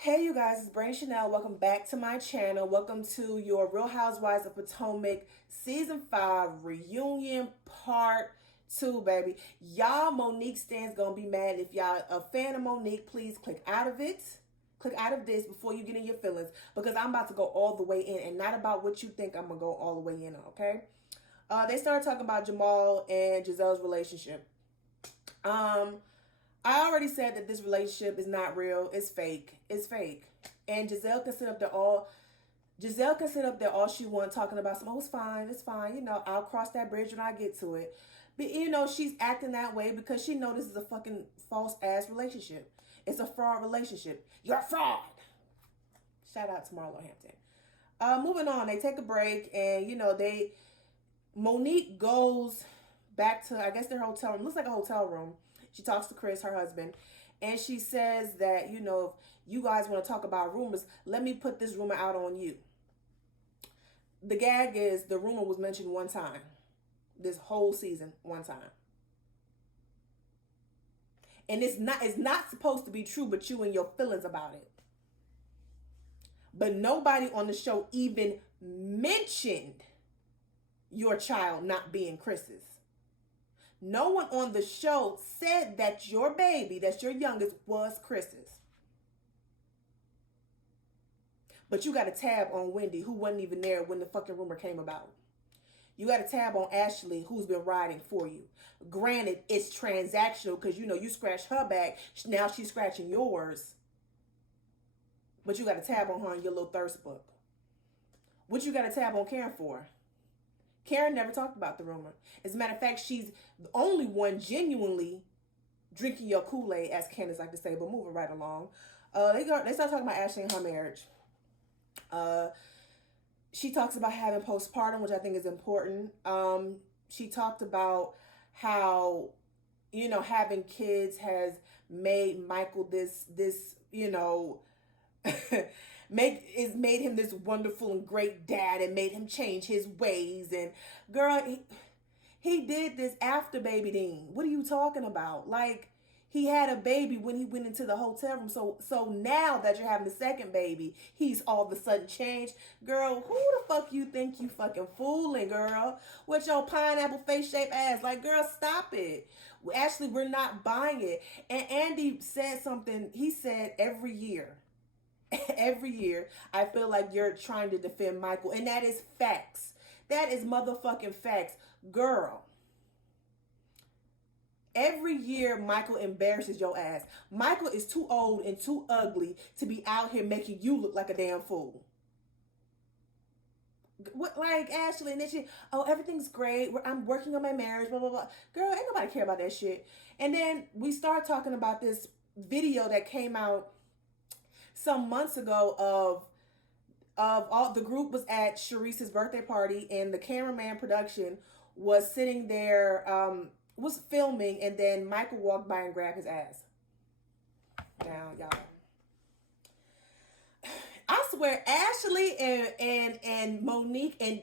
Hey you guys, it's Brain Chanel. Welcome back to my channel. Welcome to your Real Housewives of Potomac Season 5 Reunion Part 2, baby. Y'all Monique stands gonna be mad. If y'all a fan of Monique, please click out of it. Click out of this before you get in your feelings because I'm about to go all the way in and not about what you think I'm gonna go all the way in on, okay? They started talking about Jamal and Giselle's relationship. I already said that this relationship is not real. It's fake. It's fake. And Giselle can sit up there all she wants talking about some, oh, it's fine, it's fine. I'll cross that bridge when I get to it. But she's acting that way because she knows this is a fucking false ass relationship. It's a fraud relationship. You're a fraud. Shout out to Marlo Hampton. Moving on, they take a break and Monique goes back to, I guess, their hotel room. Looks like a hotel room. She talks to Chris, her husband, and she says that, if you guys want to talk about rumors, let me put this rumor out on you. The gag is the rumor was mentioned one time. This whole season, one time. And it's not supposed to be true, but you and your feelings about it. But nobody on the show even mentioned your child not being Chris's. No one on the show said that your baby, that's your youngest, was Chris's. But you got a tab on Wendy, who wasn't even there when the fucking rumor came about. You got a tab on Ashley, who's been riding for you. Granted, it's transactional because, you scratched her back. Now she's scratching yours. But you got a tab on her in your little thirst book. What you got a tab on Karen for? Karen never talked about the rumor. As a matter of fact, she's the only one genuinely drinking your Kool-Aid, as Candace like to say, but moving right along. They start talking about Ashley and her marriage. She talks about having postpartum, which I think is important. She talked about how, having kids has made Michael this made him this wonderful and great dad and made him change his ways. And girl, he did this after Baby Dean. What are you talking about? Like, he had a baby when he went into the hotel room. So now that you're having the second baby, he's all of a sudden changed. Girl, who the fuck you think you fucking fooling, girl? With your pineapple face shaped ass. Like, girl, stop it. Actually, we're not buying it. And Andy said something. He said every year, I feel like you're trying to defend Michael. And that is facts. That is motherfucking facts. Girl, every year Michael embarrasses your ass. Michael is too old and too ugly to be out here making you look like a damn fool. What, like Ashley, and then everything's great. I'm working on my marriage, blah, blah, blah. Girl, ain't nobody care about that shit. And then we start talking about this video that came out some months ago of all the group was at Sharice's birthday party, and the cameraman production was sitting there, was filming, and then Michael walked by and grabbed his ass. Now, y'all, I swear, Ashley and Monique and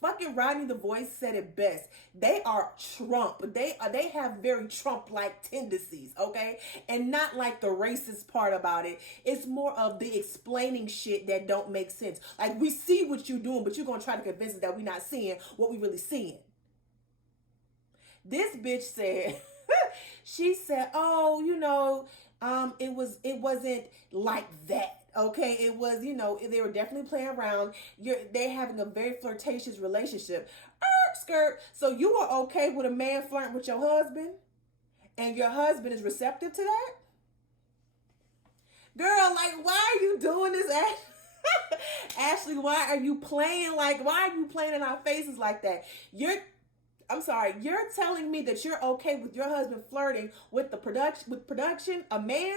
fucking Rodney the Voice said it best. They are Trump. They have very Trump-like tendencies, okay? And not like the racist part about it. It's more of the explaining shit that don't make sense. Like, we see what you're doing, but you're going to try to convince us that we're not seeing what we really seeing. This bitch said, she said, oh, it wasn't like that. Okay, it was, they were definitely playing around. They're having a very flirtatious relationship. Skirt. So you are okay with a man flirting with your husband? And your husband is receptive to that? Girl, like, why are you doing this, Ashley? Why are you playing in our faces like that? I'm sorry, you're telling me that you're okay with your husband flirting with production, a man?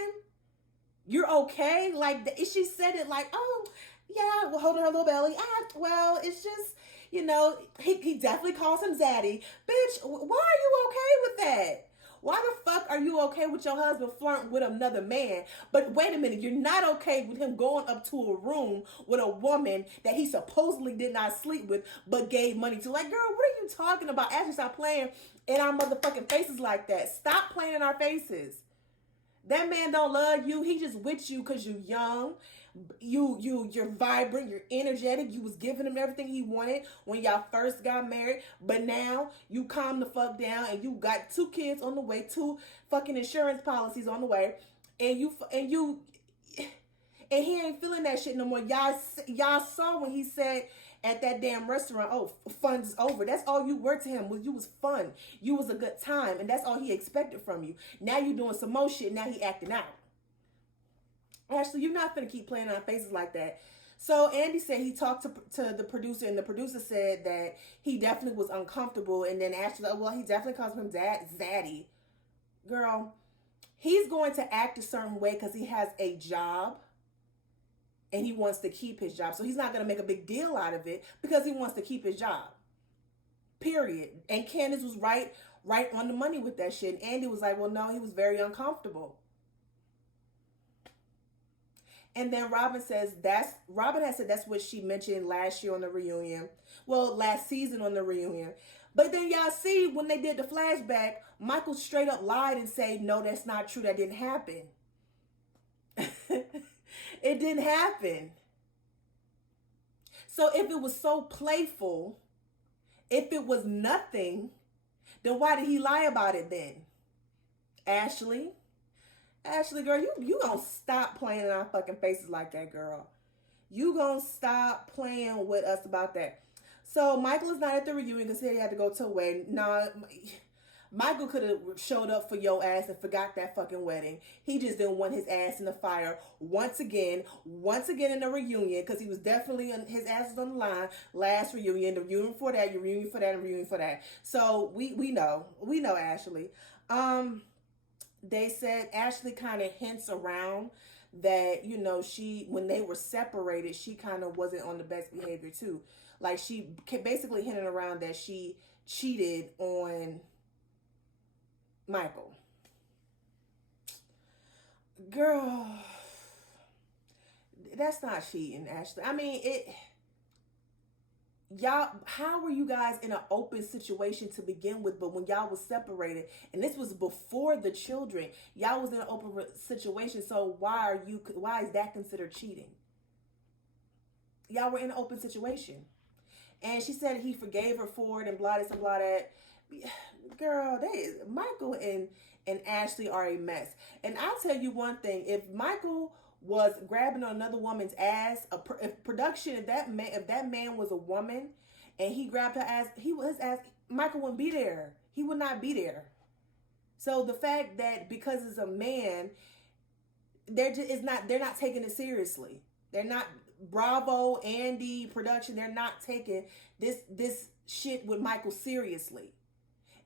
You're okay? Like, she said it like, oh, yeah, well, holding her little belly. Well, it's just, he definitely calls him Zaddy. Bitch, why are you okay with that? Why the fuck are you okay with your husband flirting with another man? But wait a minute, you're not okay with him going up to a room with a woman that he supposedly did not sleep with, but gave money to. Like, girl, what are you talking about? Ashley, stop playing in our motherfucking faces like that. Stop playing in our faces. That man don't love you. He just with you because you're young. You're vibrant. You're energetic. You was giving him everything he wanted when y'all first got married. But now you calm the fuck down and you got 2 kids on the way, 2 fucking insurance policies on the way, and he ain't feeling that shit no more. Y'all saw when he said at that damn restaurant, "Oh, fun's over." That's all you were to him. You was fun. You was a good time, and that's all he expected from you. Now you doing some more shit. Now he acting out. Ashley, you're not gonna keep playing on faces like that. So Andy said he talked to the producer, and the producer said that he definitely was uncomfortable. And then Ashley, well, he definitely calls him Zaddy. Girl, he's going to act a certain way because he has a job and he wants to keep his job. So he's not going to make a big deal out of it because he wants to keep his job. Period. And Candace was right on the money with that shit. And Andy was like, well, no, he was very uncomfortable. And then Robin has said that's what she mentioned last year on the reunion. Well, last season on the reunion. But then y'all see when they did the flashback, Michael straight up lied and said, no, that's not true. That didn't happen. It didn't happen. So if it was so playful, if it was nothing, then why did he lie about it then? Ashley, girl, you gonna stop playing in our fucking faces like that, girl. You gonna stop playing with us about that. So Michael is not at the reunion because he had to go to a wedding. No, Michael could have showed up for your ass and forgot that fucking wedding. He just didn't want his ass in the fire once again in the reunion, because he was definitely his ass was on the line last reunion, the reunion for that, your reunion for that, and reunion for that. So we know Ashley. They said Ashley kind of hints around that, you know, when they were separated, she kind of wasn't on the best behavior too. Like she basically hinted around that she cheated on Michael. Girl, that's not cheating, Ashley. I mean, y'all, how were you guys in an open situation to begin with? But when y'all was separated, and this was before the children, y'all was in an open situation. So why is that considered cheating? Y'all were in an open situation. And she said he forgave her for it and blah this and blah that. Girl, Michael and Ashley are a mess. And I'll tell you one thing: if Michael was grabbing on another woman's ass, if that man was a woman and he grabbed her ass, Michael wouldn't be there. He would not be there. So the fact that because it's a man, they're not taking it seriously. They're not. Bravo, Andy, production, they're not taking this shit with Michael seriously.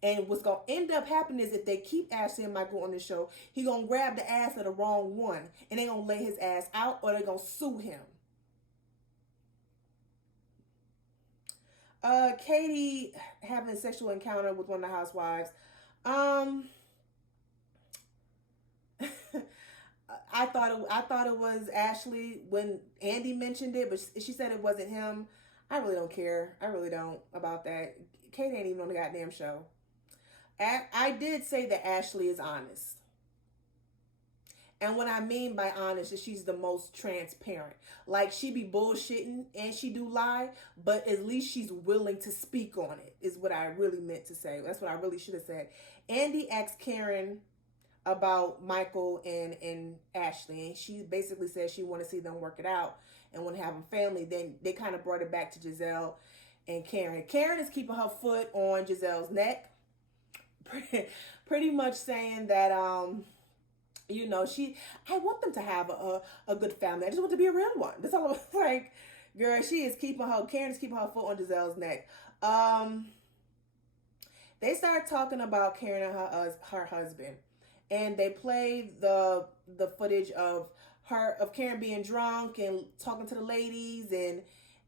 And what's going to end up happening is if they keep Ashley and Michael on the show, he going to grab the ass of the wrong one and they going to lay his ass out, or they're going to sue him. Katie having a sexual encounter with one of the housewives. I thought it was Ashley when Andy mentioned it, but she said it wasn't him. I really don't care. I really don't about that. Kate ain't even on the goddamn show. I did say that Ashley is honest. And what I mean by honest is she's the most transparent. Like, she be bullshitting and she do lie, but at least she's willing to speak on it, is what I really meant to say. That's what I really should have said. Andy asked Karen about Michael and Ashley, and she basically said she want to see them work it out and want to have them family. Then they kind of brought it back to Giselle and Karen. Karen is keeping her foot on Giselle's neck, pretty much saying that you know, I want them to have a good family. I just want to be a real one. That's all I was like. Girl, Karen is keeping her foot on Giselle's neck. They started talking about Karen and her husband. And they played the footage of Karen being drunk and talking to the ladies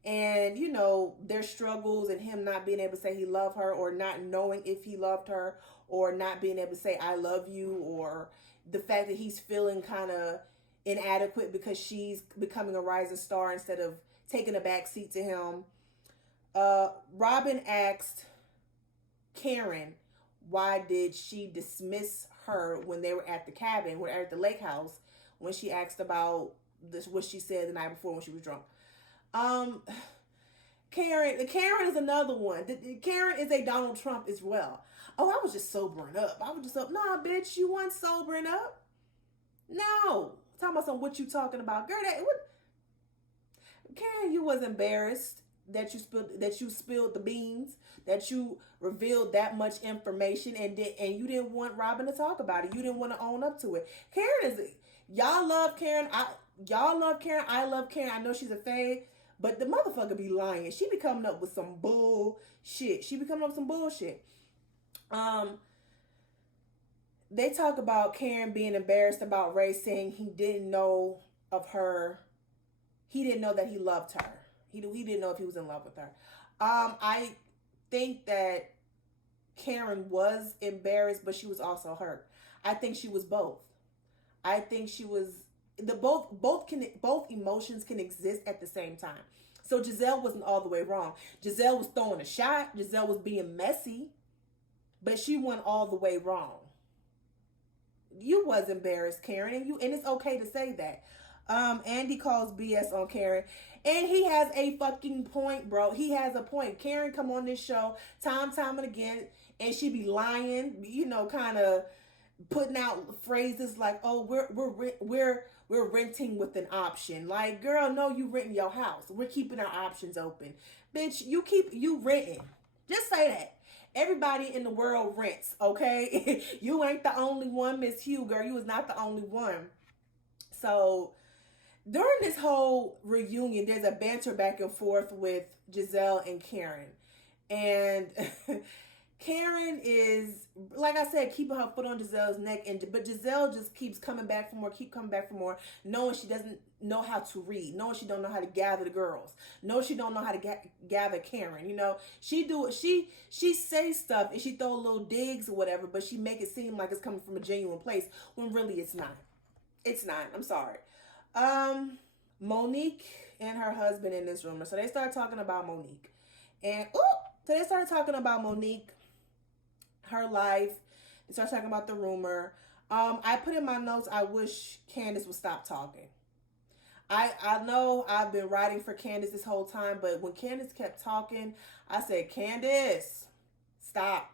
and you know, their struggles and him not being able to say he loved her, or not knowing if he loved her, or not being able to say I love you, or the fact that he's feeling kind of inadequate because she's becoming a rising star instead of taking a back seat to him. Robin asked Karen, why did she dismiss her when they were at the cabin, when at the lake house, when she asked about this, what she said the night before when she was drunk. Um, Karen is another one. Karen is a Donald Trump as well. Oh, I was just sobering up. I was just up. Nah, bitch, you weren't sobering up. No, talking about what you talking about, girl. Karen, you was embarrassed that you spilled the beans, that you revealed that much information, and you didn't want Robin to talk about it. You didn't want to own up to it. Karen is y'all love Karen. Y'all love Karen. I love Karen. I know she's a fave, but the motherfucker be lying. She be coming up with some bullshit. They talk about Karen being embarrassed about Ray saying he didn't know of her. He didn't know that he loved her. He didn't know if he was in love with her. I think that Karen was embarrassed, but she was also hurt. I think she was both. I think she was both emotions can exist at the same time. So Giselle wasn't all the way wrong. Giselle was throwing a shot. Giselle was being messy, but she went all the way wrong. You was embarrassed, Karen, and it's okay to say that. Andy calls BS on Karen, and he has a fucking point, bro. He has a point. Karen come on this show time and again, and she be lying, kind of putting out phrases like, "Oh, we're renting with an option." Like, girl, no, you renting your house. We're keeping our options open, bitch. You renting. Just say that. Everybody in the world rents, okay? You ain't the only one, Miss Hugh, girl. You was not the only one. So during this whole reunion, there's a banter back and forth with Giselle and Karen. And Karen is, like I said, keeping her foot on Giselle's neck. But Giselle just keeps coming back for more, knowing she doesn't know how to read, knowing she don't know how to gather the girls, knowing she don't know how to gather Karen. She say stuff and she throw little digs or whatever, but she make it seem like it's coming from a genuine place when really it's not. It's not. I'm sorry. Monique and her husband in this rumor. So they started talking about Monique. And her life. They started talking about the rumor. I put in my notes, I wish Candace would stop talking. I know I've been writing for Candace this whole time, but when Candace kept talking, I said, Candace, stop.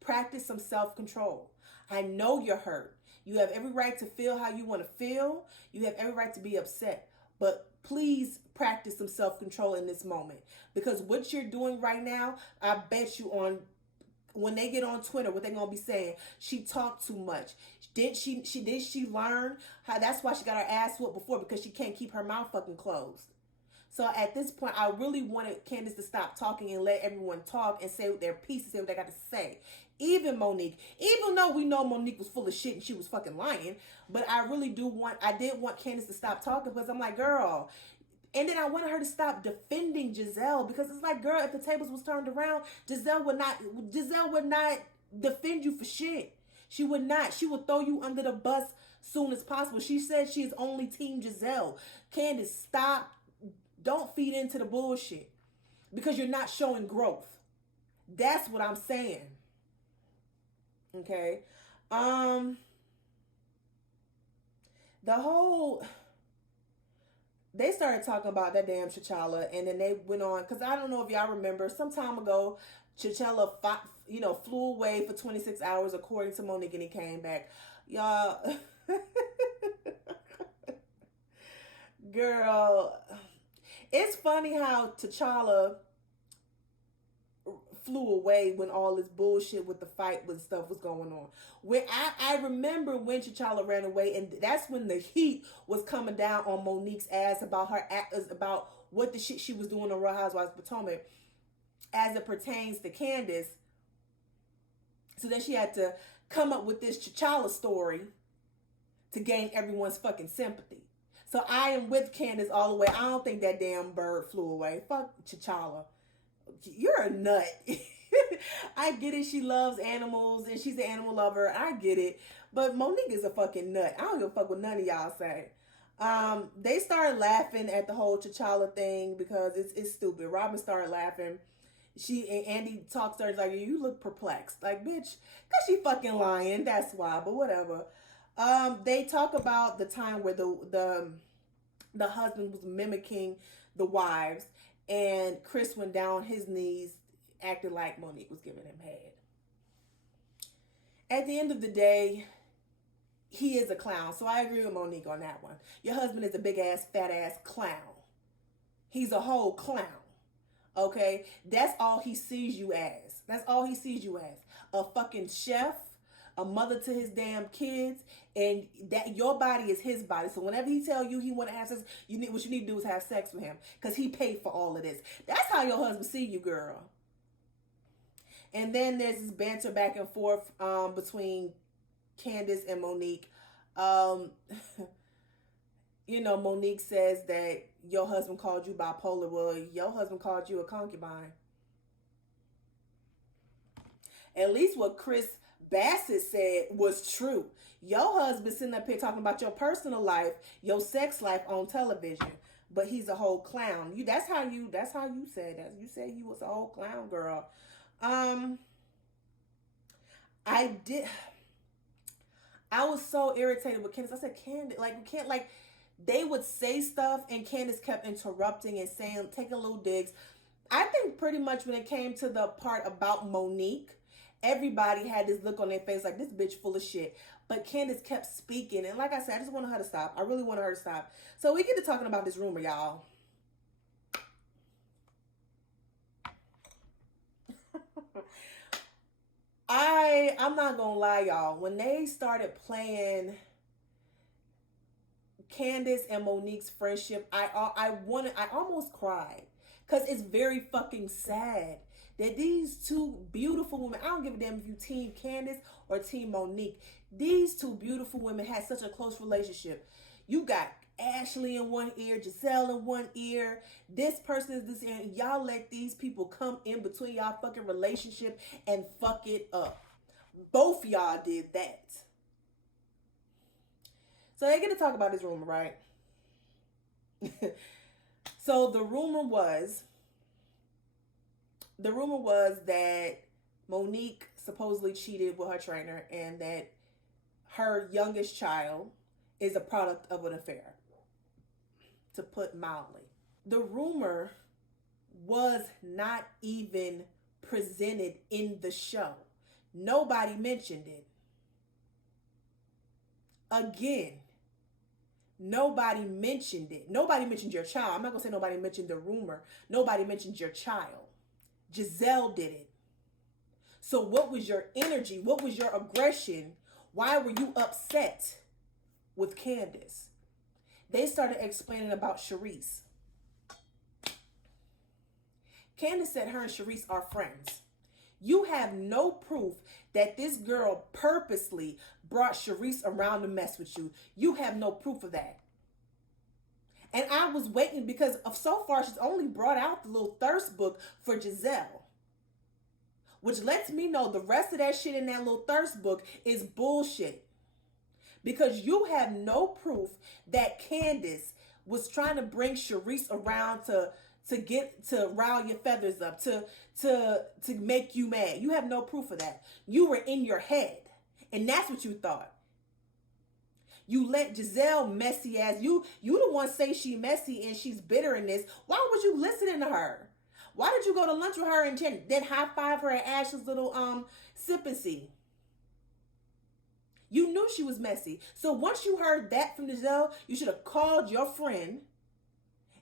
Practice some self-control. I know you're hurt. You have every right to feel how you want to feel. You have every right to be upset. But please practice some self-control in this moment. Because what you're doing right now, I bet you when they get on Twitter, what they're going to be saying, she talked too much. Did she learn how? That's why she got her ass whooped before, because she can't keep her mouth fucking closed. So at this point, I really wanted Candace to stop talking and let everyone talk and say their piece and say what they got to say. Even Monique, even though we know Monique was full of shit and she was fucking lying, but I did want Candace to stop talking, because I'm like, girl. And then I wanted her to stop defending Giselle, because it's like, girl, if the tables was turned around, Giselle would not defend you for shit. She would not. She would throw you under the bus soon as possible. She said she is only team Giselle. Candace, stop. Don't feed into the bullshit, because you're not showing growth. That's what I'm saying. Okay. They started talking about that damn T'Challa, and then they went on, because I don't know if y'all remember, some time ago, T'Challa flew away for 26 hours, according to Monique, and he came back. Y'all, girl, it's funny how T'Challa flew away when all this bullshit with the fight with stuff was going on. When I remember when T'Challa ran away, and that's when the heat was coming down on Monique's ass about about what the shit she was doing on Real Housewives of Potomac as it pertains to Candace. So then she had to come up with this T'Challa story to gain everyone's fucking sympathy. So I am with Candace all the way. I don't think that damn bird flew away. Fuck T'Challa. You're a nut. I get it. She loves animals and she's an animal lover. I get it. But Monique is a fucking nut. I don't give a fuck what none of y'all say. They started laughing at the whole T'Challa thing because it's stupid. Robin started laughing. Andy talks to her, like, you look perplexed. Like, bitch, cause she fucking lying. That's why, but whatever. They talk about the time where the husband was mimicking the wives, and Chris went down on his knees, acting like Monique was giving him head. At the end of the day, he is a clown. So I agree with Monique on that one. Your husband is a big ass, fat ass clown. He's a whole clown. Okay? That's all he sees you as. That's all he sees you as. A fucking chef, a mother to his damn kids, and that your body is his body. So whenever he tell you he want to have sex, what you need to do is have sex with him, because he paid for all of this. That's how your husband see you, girl. And then there's this banter back and forth between Candace and Monique. Monique says that your husband called you bipolar. Well, your husband called you a concubine. At least what Chris Bassett said was true. Your husband sitting up here talking about your personal life, your sex life on television, but he's a whole clown. That's how you said that. You said you was a whole clown, girl. I was so irritated with Candace. I said, Candace, like, we can't, like, they would say stuff and Candace kept interrupting and saying, taking little digs. I think pretty much when it came to the part about Monique, everybody had this look on their face like, this bitch full of shit. But Candace kept speaking. And like I said, I just wanted her to stop. I really wanted her to stop. So we get to talking about this rumor, y'all. I'm not gonna lie, y'all. When they started playing Candace and Monique's friendship, I almost cried, because it's very fucking sad that these two beautiful women, I don't give a damn if you team Candace or team Monique, these two beautiful women had such a close relationship. You got Ashley in one ear, Giselle in one ear, this person is this ear, and y'all let these people come in between y'all fucking relationship and fuck it up. Both y'all did that. So they get to talk about this rumor, right? So the rumor was that Monique supposedly cheated with her trainer, and that her youngest child is a product of an affair, to put mildly. The rumor was not even presented in the show. Nobody mentioned it. Again, nobody mentioned it. Nobody mentioned your child. I'm not going to say nobody mentioned the rumor. Nobody mentioned your child. Giselle did it. So what was your energy? What was your aggression? Why were you upset with Candace? They started explaining about Sharice. Candace said her and Sharice are friends. You have no proof that this girl purposely brought Sharice around to mess with you. You have no proof of that. And I was waiting, because so far she's only brought out the little thirst book for Giselle, which lets me know the rest of that shit in that little thirst book is bullshit. Because you have no proof that Candace was trying to bring Sharice around to rile your feathers up, to make you mad. You have no proof of that. You were in your head, and that's what you thought. You let Giselle messy ass, you the one say she messy and she's bitter in this. Why was you listening to her? Why did you go to lunch with her and then high five her at Ash's little sip and see? You knew she was messy. So once you heard that from Giselle, you should have called your friend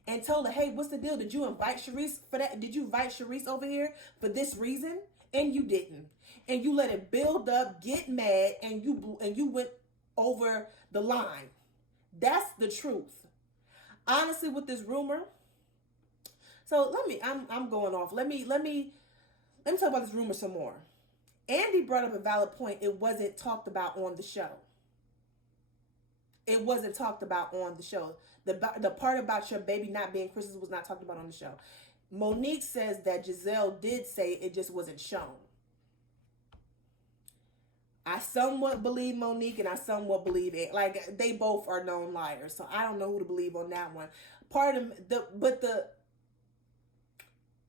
and told her, hey, what's the deal? Did you invite Sharice for that? Did you invite Sharice over here for this reason? And you didn't. And you let it build up, get mad, and you went over the line. That's the truth. Honestly, with this rumor. So I'm going off. Let me talk about this rumor some more. Andy brought up a valid point. It wasn't talked about on the show. It wasn't talked about on the show. The part about your baby not being Chris's was not talked about on the show. Monique says that Giselle did say it just wasn't shown. I somewhat believe Monique and I somewhat believe it. Like, they both are known liars, so I don't know who to believe on that one.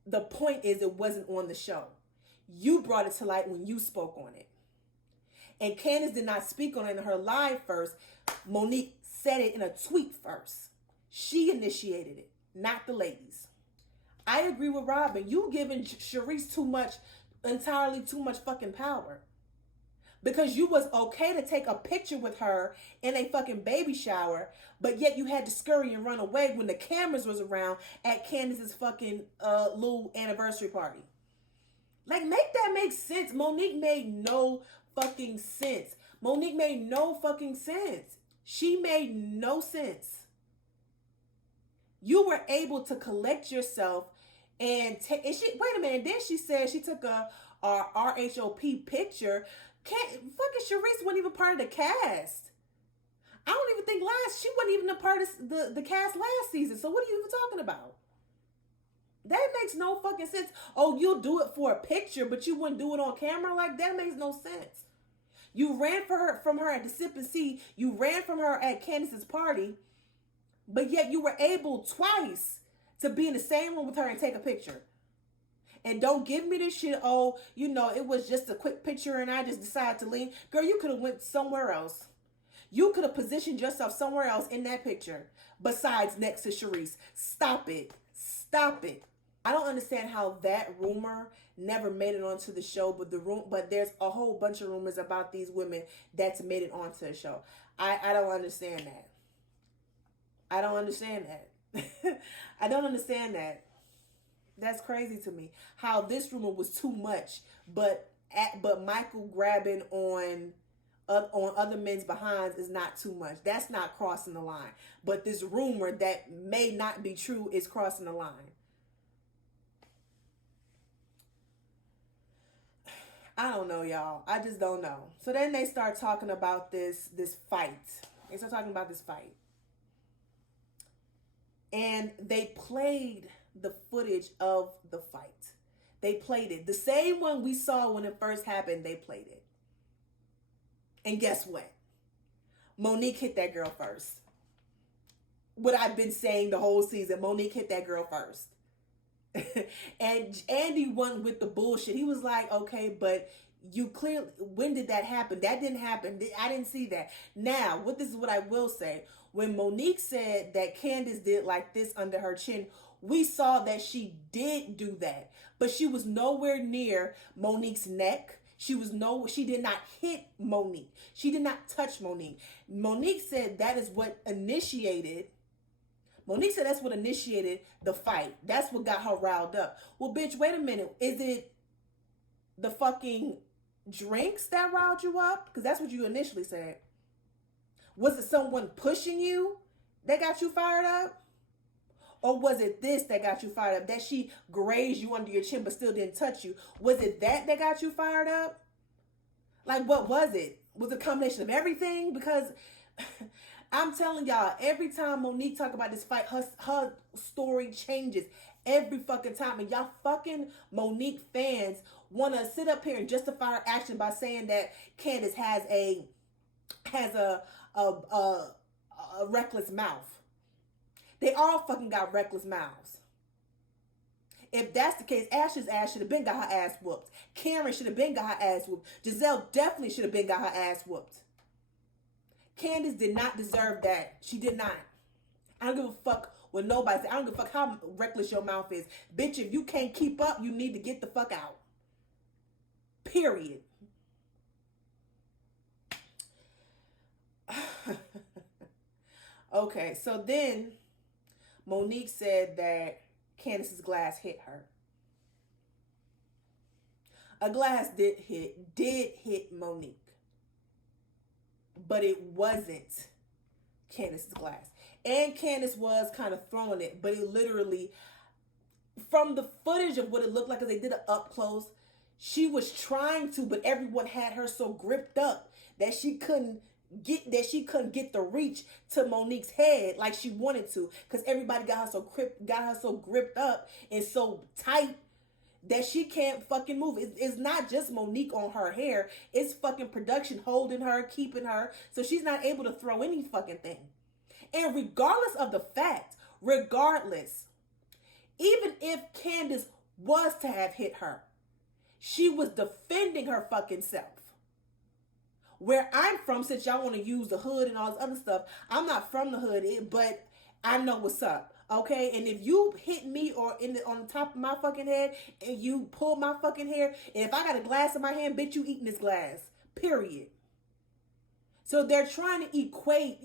The point is, it wasn't on the show. You brought it to light when you spoke on it. And Candace did not speak on it in her live first. Monique said it in a tweet first. She initiated it, not the ladies. I agree with Robin. You giving Sharice entirely too much fucking power. Because you was okay to take a picture with her in a fucking baby shower, but yet you had to scurry and run away when the cameras was around at Candace's fucking little anniversary party. Like, make that make sense. Monique made no fucking sense. Monique made no fucking sense. She made no sense. You were able to collect yourself and wait a minute. Then she said she took a RHOP picture. Fucking Sharice wasn't even part of the cast. I don't even think she wasn't even a part of the cast last season. So what are you even talking about? That makes no fucking sense. Oh, you'll do it for a picture, but you wouldn't do it on camera? Like, that makes no sense. You ran from her at the Sip and See. You ran from her at Candace's party, but yet you were able twice to be in the same room with her and take a picture. And don't give me this shit, oh, it was just a quick picture and I just decided to leave. Girl, you could have went somewhere else. You could have positioned yourself somewhere else in that picture besides next to Sharice. Stop it. Stop it. I don't understand how that rumor never made it onto the show, but there's a whole bunch of rumors about these women that's made it onto the show. I don't understand that. I don't understand that. I don't understand that. That's crazy to me. How this rumor was too much, but Michael grabbing on other men's behinds is not too much. That's not crossing the line. But this rumor that may not be true is crossing the line. I don't know, y'all. I just don't know. So then they start talking about this fight. They start talking about this fight. And they played the footage of the fight. They played it. The same one we saw when it first happened, they played it. And guess what? Monique hit that girl first. What I've been saying the whole season, Monique hit that girl first. And Andy won with the bullshit. He was like, okay, but you clearly, when did that happen? That didn't happen. I didn't see that. Now, this is what I will say. When Monique said that Candace did like this under her chin, we saw that she did do that. But she was nowhere near Monique's neck. She did not hit Monique. She did not touch Monique. Monique said that's what initiated the fight. That's what got her riled up. Well, bitch, wait a minute. Is it the fucking drinks that riled you up? Because that's what you initially said. Was it someone pushing you that got you fired up? Or was it this that got you fired up? That she grazed you under your chin but still didn't touch you? Was it that got you fired up? Like, what was it? Was it a combination of everything? Because I'm telling y'all, every time Monique talk about this fight, her story changes every fucking time. And y'all fucking Monique fans want to sit up here and justify her action by saying that Candace has a reckless mouth. They all fucking got reckless mouths. If that's the case, Ashley's ass should have been got her ass whooped. Karen should have been got her ass whooped. Giselle definitely should have been got her ass whooped. Candace did not deserve that. She did not. I don't give a fuck what nobody says. I don't give a fuck how reckless your mouth is. Bitch, if you can't keep up, you need to get the fuck out. Period. Okay, so then Monique said that Candace's glass hit her. A glass did hit Monique. But it wasn't Candace's glass. And Candace was kind of throwing it, but it literally, from the footage of what it looked like, as they did it up close, she was trying to, but everyone had her so gripped up that she couldn't get the reach to Monique's head like she wanted to, because everybody got her so gripped up and so tight that she can't fucking move. It's not just Monique on her hair. It's fucking production holding her, keeping her, so she's not able to throw any fucking thing. And regardless of the fact, even if Candace was to have hit her. She was defending her fucking self. Where I'm from, since y'all want to use the hood and all this other stuff, I'm not from the hood, but I know what's up. Okay, and if you hit me or on the top of my fucking head and you pull my fucking hair, and if I got a glass in my hand, bitch, you eating this glass. Period. So they're trying to equate.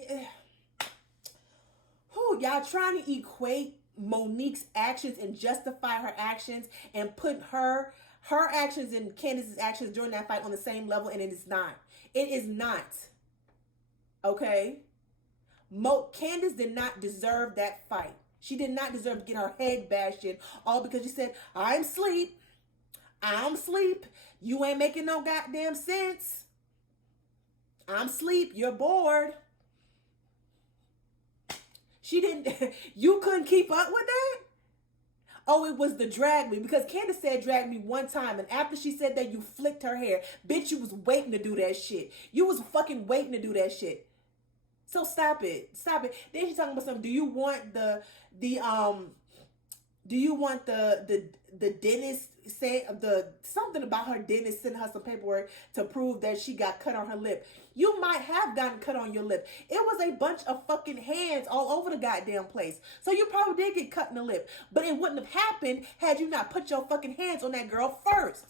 Y'all trying to equate Monique's actions and justify her actions and put her actions and Candace's actions during that fight on the same level, and it is not. It is not. Okay? Candace did not deserve that fight. She did not deserve to get her head bashed in, all because she said, I'm sleep. You ain't making no goddamn sense. I'm sleep. You're bored. She didn't, you couldn't keep up with that? Oh, it was the drag me, because Candace said drag me one time, and after she said that, you flicked her hair. Bitch, you was waiting to do that shit. You was fucking waiting to do that shit. So stop it. Stop it. Then she's talking about something. Do you want the dentist say something about her dentist sending her some paperwork to prove that she got cut on her lip? You might have gotten cut on your lip. It was a bunch of fucking hands all over the goddamn place. So you probably did get cut in the lip. But it wouldn't have happened had you not put your fucking hands on that girl first.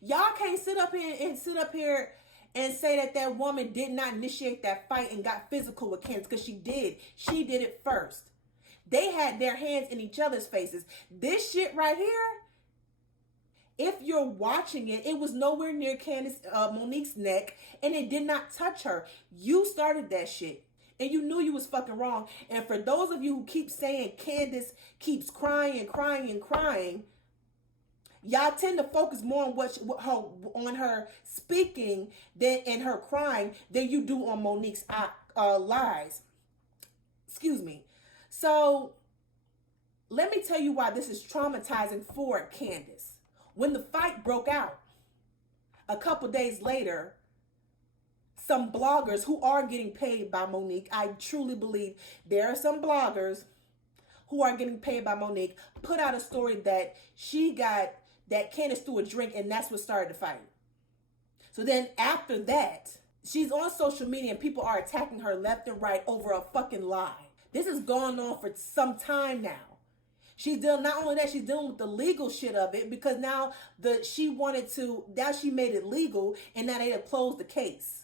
Y'all can't sit up here and say that that woman did not initiate that fight and got physical with Candace, because she did. She did it first. They had their hands in each other's faces. This shit right here, if you're watching it, it was nowhere near Monique's neck, and it did not touch her. You started that shit, and you knew you was fucking wrong. And for those of you who keep saying Candace keeps crying and crying and crying, y'all tend to focus more on her speaking and her crying than you do on Monique's lies. Excuse me. So let me tell you why this is traumatizing for Candace. When the fight broke out, a couple days later, some bloggers who are getting paid by Monique, I truly believe there are some bloggers who are getting paid by Monique, put out a story that Candace threw a drink, and that's what started the fight. So then after that, she's on social media and people are attacking her left and right over a fucking lie. This is going on for some time now. Not only that, she's dealing with the legal shit of it, because now she made it legal, and now they have closed the case.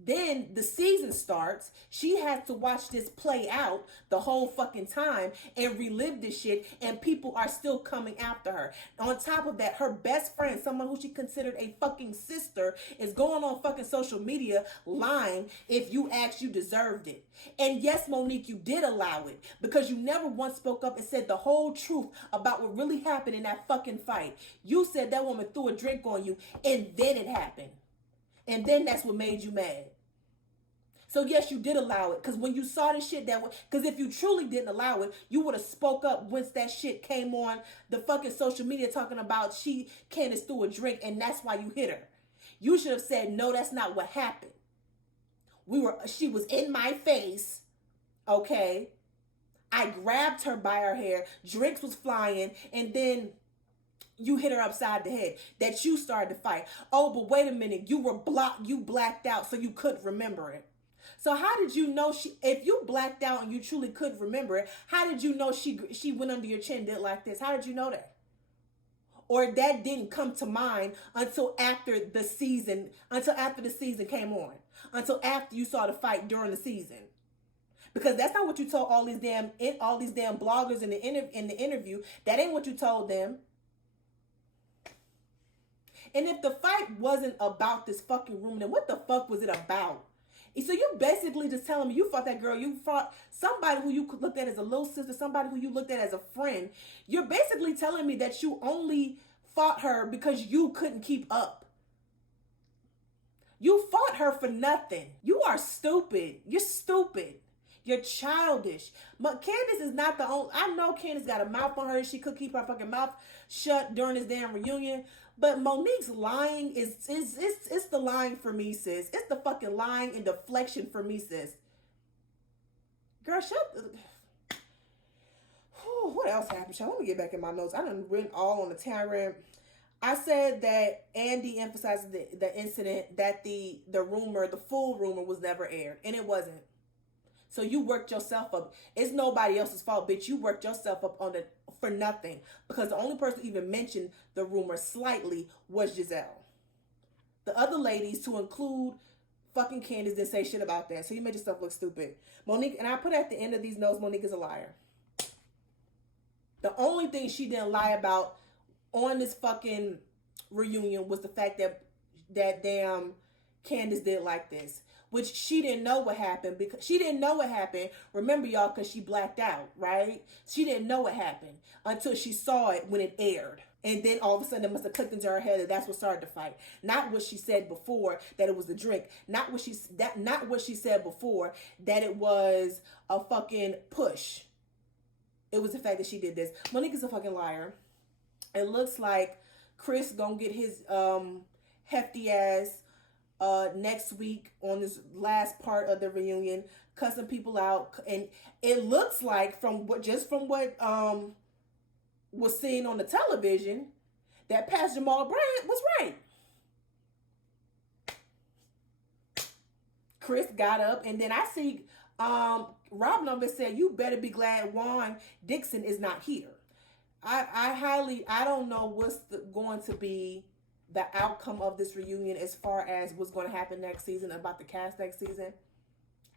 Then the season starts. She has to watch this play out the whole fucking time and relive this shit, and people are still coming after her. On top of that, her best friend, someone who she considered a fucking sister, is going on fucking social media lying. If you asked, you deserved it. And yes, Monique, you did allow it, because you never once spoke up and said the whole truth about what really happened in that fucking fight. You said that woman threw a drink on you, and then it happened. And then that's what made you mad. So yes, you did allow it. Because when you saw this shit because if you truly didn't allow it, you would have spoke up once that shit came on the fucking social media talking about Candace threw a drink and that's why you hit her. You should have said, no, that's not what happened. She was in my face. Okay. I grabbed her by her hair. Drinks was flying. And then you hit her upside the head. That you started the fight. Oh, but wait a minute. You blacked out, so you couldn't remember it. So how did you know if you blacked out and you truly couldn't remember it, how did you know she went under your chin, did like this? How did you know that? Or that didn't come to mind until after the season came on. Until after you saw the fight during the season. Because that's not what you told all these damn bloggers in the interview. That ain't what you told them. And if the fight wasn't about this fucking room, then what the fuck was it about? So you basically just telling me you fought that girl, you fought somebody who you looked at as a little sister, somebody who you looked at as a friend. You're basically telling me that you only fought her because you couldn't keep up. You fought her for nothing. You are stupid. You're stupid. You're childish. But Candace is not the only. I know Candace got a mouth on her. She could keep her fucking mouth shut during this damn reunion. But Monique's lying it's the lying for me, sis. It's the fucking lying and deflection for me, sis. Girl, shut. Whew, what else happened, y'all? Let me get back in my notes. I done written all on the tyrant. I said that Andy emphasized the incident that the rumor, the full rumor, was never aired, and it wasn't. So you worked yourself up. It's nobody else's fault, bitch. You worked yourself up on it for nothing, because the only person who even mentioned the rumor slightly was Giselle. The other ladies, to include fucking Candace, didn't say shit about that. So you made yourself look stupid. Monique, and I put at the end of these notes, Monique is a liar. The only thing she didn't lie about on this fucking reunion was the fact that damn Candace did like this, which she didn't know what happened, because she didn't know what happened. Remember, y'all, because she blacked out, right? She didn't know what happened until she saw it when it aired. And then all of a sudden it must have clicked into her head that that's what started the fight. Not what she said before, that it was the drink. Not what she said before, that it was a fucking push. It was the fact that she did this. Monique is a fucking liar. It looks like Chris gonna get his hefty ass next week on this last part of the reunion, cussing people out. And it looks like from what was seen on the television, that Pastor Jamal Bryant was right. Chris got up, and then I see Rob Number said, "You better be glad Juan Dixon is not here." I don't know what's going to be the outcome of this reunion as far as what's going to happen next season, about the cast next season.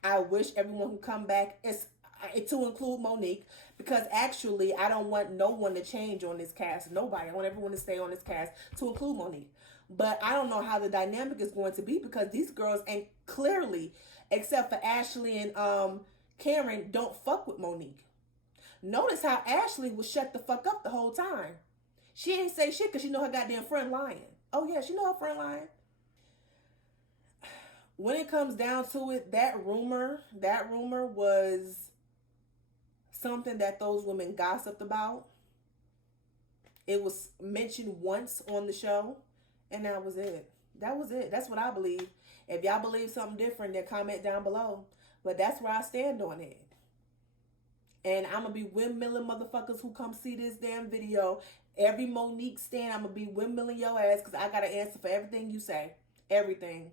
I wish everyone could come back, to include Monique, because actually I don't want no one to change on this cast. Nobody. I want everyone to stay on this cast, to include Monique. But I don't know how the dynamic is going to be, because these girls, and clearly, except for Ashley and Karen, don't fuck with Monique. Notice how Ashley was shut the fuck up the whole time. She ain't say shit because she know her goddamn friend lying. Oh yeah, she know her friend lying. When it comes down to it, that rumor was something that those women gossiped about. It was mentioned once on the show, and that was it. That was it. That's what I believe. If y'all believe something different, then comment down below. But that's where I stand on it. And I'm going to be windmilling motherfuckers who come see this damn video. Every Monique stand, I'm going to be windmilling your ass, because I got to answer for everything you say. Everything.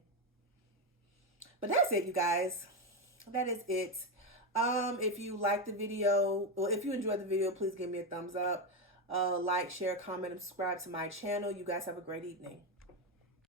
But that's it, you guys. That is it. If you like the video, or if you enjoyed the video, please give me a thumbs up. Like, share, comment, and subscribe to my channel. You guys have a great evening.